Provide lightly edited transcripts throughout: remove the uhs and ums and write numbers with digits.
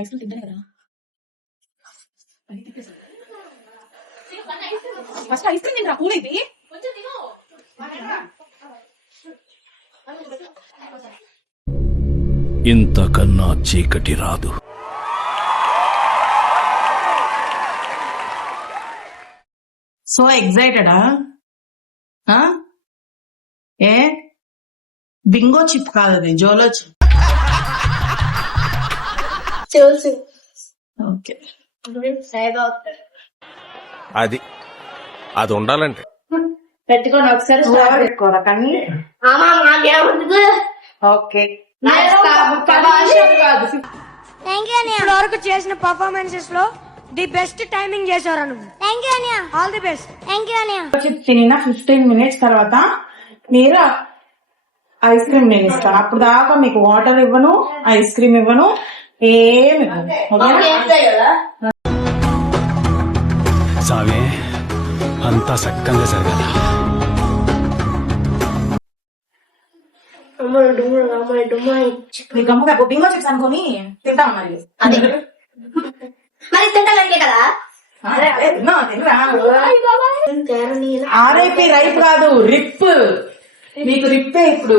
Ice cream తింటానే కదా. First ice cream తింటా, కూల్ అయితే ఇంతకన్నా చీకటి రాదు. సో ఎక్సైటెడా? ఏ బింగో చిప్ కాదు, అది జోలో చిప్. ఓకే, అది అది ఉండాలంటే పెట్టుకోండి ఒకసారి పెట్టుకోరా కానీ. ఓకే, ఇప్పటి వరకు చేసిన పర్ఫార్మెన్సెస్ లో ది బెస్ట్ టైమింగ్ చేశారు నువ్వు. థ్యాంక్ యూ అనియా, all the best. Thank you అనియా. తినిన 15 minutes తర్వాత మీరు ఐస్ క్రీమ్ నేను ఇస్తాను. అప్పుడు దాకా మీకు వాటర్ ఇవ్వను, ఐస్ క్రీమ్ ఇవ్వను, ఏమి సావే అంతా సక్కంగా జరగాల. నీకు అమ్మ బింగో చిప్స్ అనుకోని తింటాం మరి. ఆర్ఐపి రైప్ కాదు, రిప్. నీకు రిప్పే ఇప్పుడు.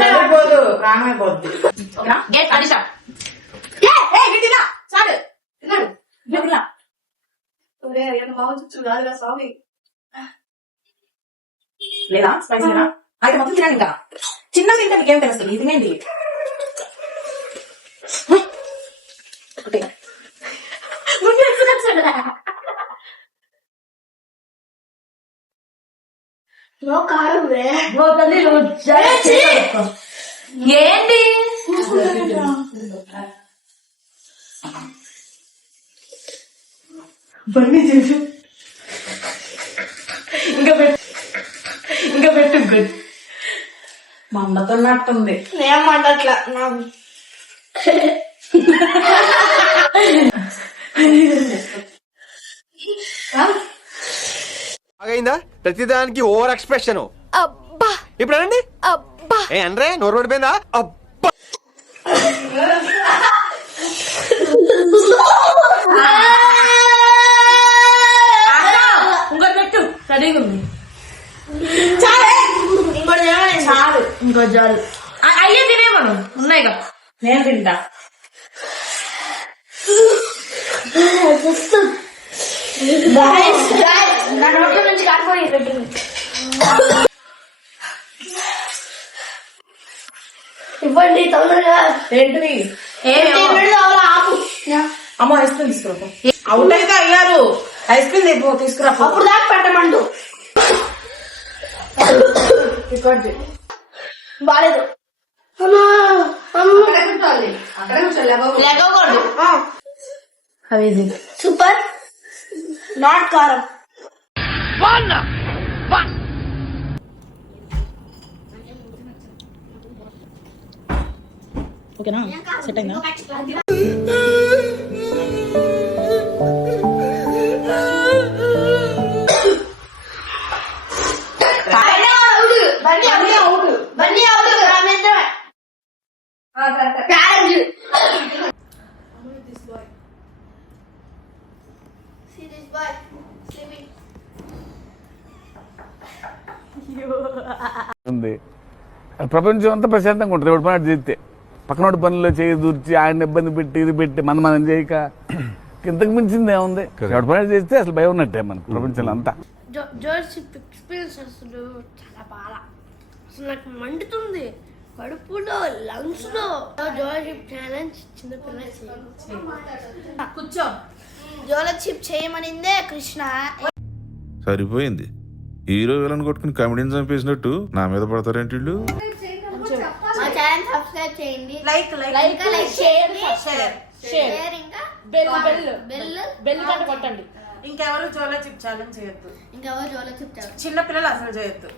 జరగబోదు, ప్రాణమే పోద్ది. లేదా స్పైసీ అయితే మొత్తం తినండి. ఇంకా చిన్న తింటే మీకేం తెలుస్తుంది, ఇది తినండి. ఏంటి బండి చేసి ఇంకా పెట్టు. గుడ్, మా అమ్మతో నాటుంది. నేను మాట్లాడట్లా. అయిందా ప్రతిదానికి ఓవర్ ఎక్స్ప్రెషన్. ఇప్పుడు అనండి. ఏ అనరే, నోరు పడిపోయిందా? అబ్బా, ఇంకోటి పెట్టు, రెడీగా ఉంది. చాలు, ఇంకో చాలు. అయ్యే తినేమను ఉన్నాయిగా, నేను తింటా. నా నోట్ల నుంచి కాకపోయి ఇవ్వండి తొందరగా. ఏంటిది? అమ్మ ఐస్ క్రీమ్ తీసుకురా. అవుట్ అయితే అయ్యారు, ఐస్ క్రీమ్ తీసుకురా. అప్పుడు దాకా పెట్టమండు. బాలేదు. సూపర్, నాట్ కారం. ఓకేనా, సెట్ అయిందా? ప్రపంచం అంతా ప్రశాంతంగా ఉంటుంది ఎవడు పని చేస్తే. పక్కనోడి పనుల్లో చేయి దూర్చి ఆయన ఇబ్బంది పెట్టి ఇది పెట్టి మనం చేయక ఇంతకు మించింది ఏముంది? ఎవడి పని చేస్తే అసలు భయం ఉన్నట్టే మనకు ప్రపంచంలో అంతా. జోర్షిప్ ఎక్స్పీరియన్స్ అసలు చాలా బాగా, అసలు నాకు మండుతుంది కడుపులో, లంగ్స్ లో. జోర్షిప్ ఛాలెంజ్ చిన్నపిల్ల కూర్చో. జోర్షిప్ చేయమనిందే కృష్ణ. సరిపోయింది, హీరో విలన్ కొట్టుకుని కమెడీని చంపేసినట్టు నా మీద పడతారేంటి వీళ్ళు? మా ఛానల్ సబ్స్క్రైబ్ చేయండి, లైక్ చేయండి, షేర్ ఇంకా బెల్ గంట కొట్టండి. ఇంకెవరు జోలో చిప్ ఛాలెంజ్ చేయొద్దు, ఇంకెవరు జోలో చిప్ ఛాలెంజ్. చిన్న పిల్లలు అసలు చేయొద్దు.